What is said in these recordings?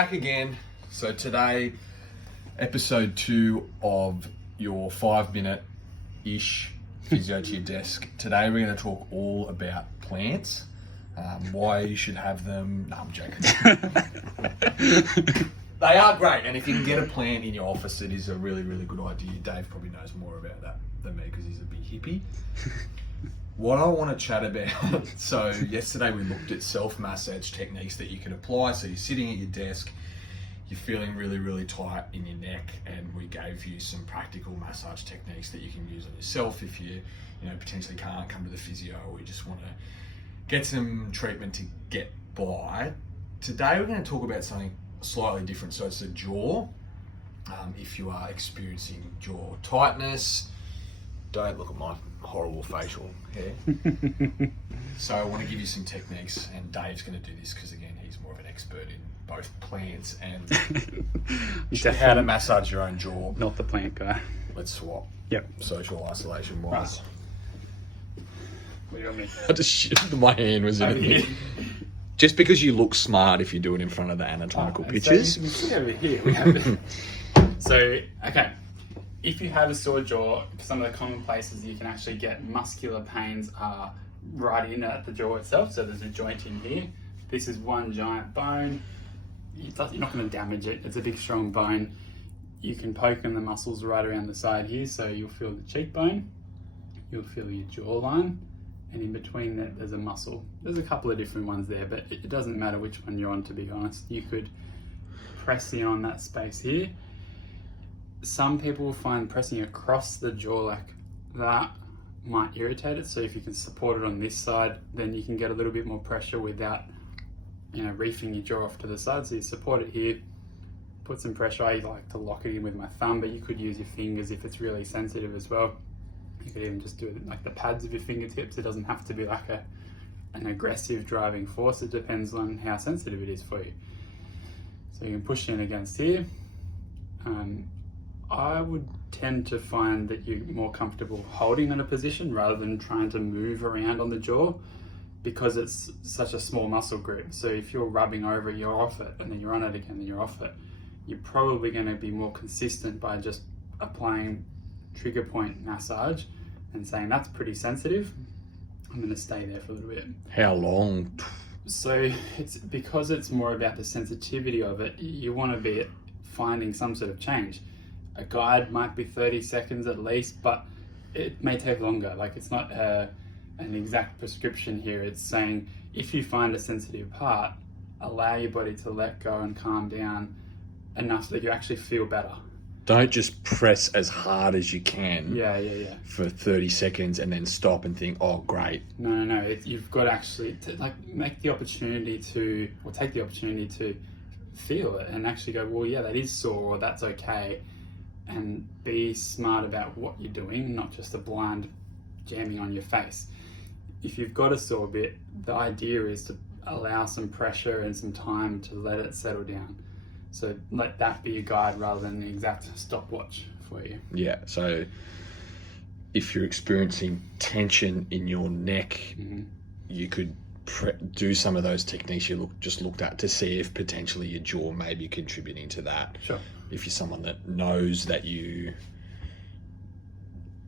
Back again. So today, episode 2 of your 5-minute-ish physio to your desk. Today we're going to talk all about plants, why you should have them. No, I'm joking. They are great, and if you can get a plant in your office, it is a really, really good idea. Dave probably knows more about that than me because he's a big hippie. What I want to chat about, so yesterday we looked at self-massage techniques that you can apply. So you're sitting at your desk, you're feeling really, really tight in your neck, and we gave you some practical massage techniques that you can use on yourself if you potentially can't come to the physio or you just want to get some treatment to get by. Today we're going to talk about something slightly different. So it's the jaw. If you are experiencing jaw tightness, don't look at my horrible facial hair. So I want to give you some techniques, and Dave's going to do this because again he's more of an expert in both plants and how to massage your own jaw. Not the plant guy. Let's swap. Yep. Social isolation wise. Right. What do you want me? I just shifted my hand was in it. Just because you look smart if you do it in front of the anatomical pictures. So you can see over here we have it. So, okay. If you have a sore jaw, some of the common places you can actually get muscular pains are right in at the jaw itself. So there's a joint in here. This is one giant bone. You're not going to damage it. It's a big, strong bone. You can poke in the muscles right around the side here. So you'll feel the cheekbone. You'll feel your jawline. And in between that, there's a muscle. There's a couple of different ones there, but it doesn't matter which one you're on, to be honest. You could press in on that space here. Some people will find pressing across the jaw like that might irritate it. So if you can support it on this side, then you can get a little bit more pressure without, reefing your jaw off to the side. So you support it here, put some pressure. I like to lock it in with my thumb, but you could use your fingers if it's really sensitive as well. You could even just do it like the pads of your fingertips. It doesn't have to be like an aggressive driving force. It depends on how sensitive it is for you. So you can push in against here. I would tend to find that you're more comfortable holding in a position rather than trying to move around on the jaw because it's such a small muscle group. So if you're rubbing over it, you're off it, and then you're on it again, and you're off it. You're probably going to be more consistent by just applying trigger point massage and saying that's pretty sensitive. I'm going to stay there for a little bit. How long? So it's because it's more about the sensitivity of it. You want to be finding some sort of change. A guide might be 30 seconds at least, but it may take longer. Like it's not an exact prescription here. It's saying if you find a sensitive part, allow your body to let go and calm down enough so that you actually feel better. Don't just press as hard as you can. Yeah. For 30 seconds and then stop and think, oh, great. No. You've got to actually take the opportunity to feel it and actually go, well, yeah, that is sore, or that's okay. And be smart about what you're doing, not just a blind jamming on your face. If you've got a sore bit, the idea is to allow some pressure and some time to let it settle down. So let that be a guide rather than the exact stopwatch for you. Yeah, so if you're experiencing tension in your neck, you could do some of those techniques you just looked at to see if potentially your jaw may be contributing to that. Sure. If you're someone that knows that you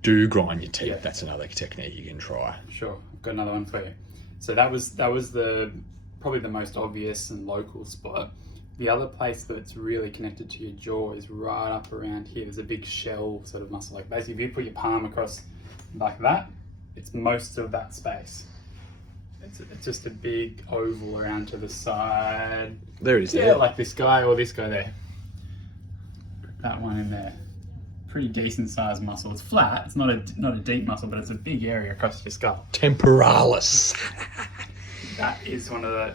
do grind your teeth, that's another technique you can try. Sure, I've got another one for you. So that was probably the most obvious and local spot. The other place that's really connected to your jaw is right up around here. There's a big shell sort of muscle. Like basically, if you put your palm across like that, it's most of that space. It's just a big oval around to the side. There it is. Yeah, like this guy or this guy there. That one in there. Pretty decent sized muscle. It's flat. It's not a deep muscle, but it's a big area across your skull. Temporalis. That is one of the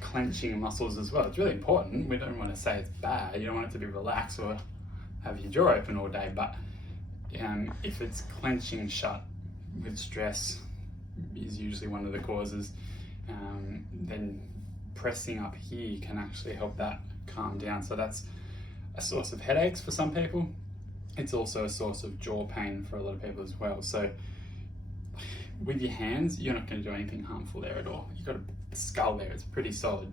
clenching muscles as well. It's really important. We don't want to say it's bad. You don't want it to be relaxed or have your jaw open all day, but if it's clenching shut with stress is usually one of the causes, then pressing up here can actually help that calm down. So that's a source of headaches for some people. It's also a source of jaw pain for a lot of people as well. So with your hands, you're not going to do anything harmful there at all. You've got a skull there, it's pretty solid.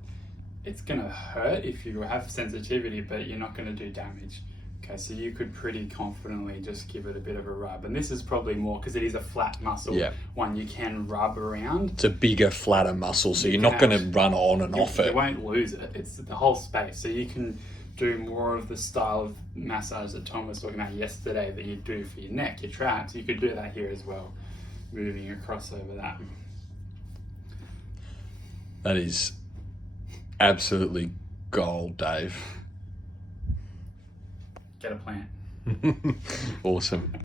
it's going to hurt if you have sensitivity, but you're not going to do damage. Okay, so you could pretty confidently just give it a bit of a rub. And this is probably more because it is a flat muscle, one you can rub around. It's a bigger, flatter muscle, so you're not going to run on and off it. You won't lose it. It's the whole space. So you can do more of the style of massage that Tom was talking about yesterday that you do for your neck, your traps. You could do that here as well, moving across over that. That is absolutely gold, Dave. Get a plant. Awesome.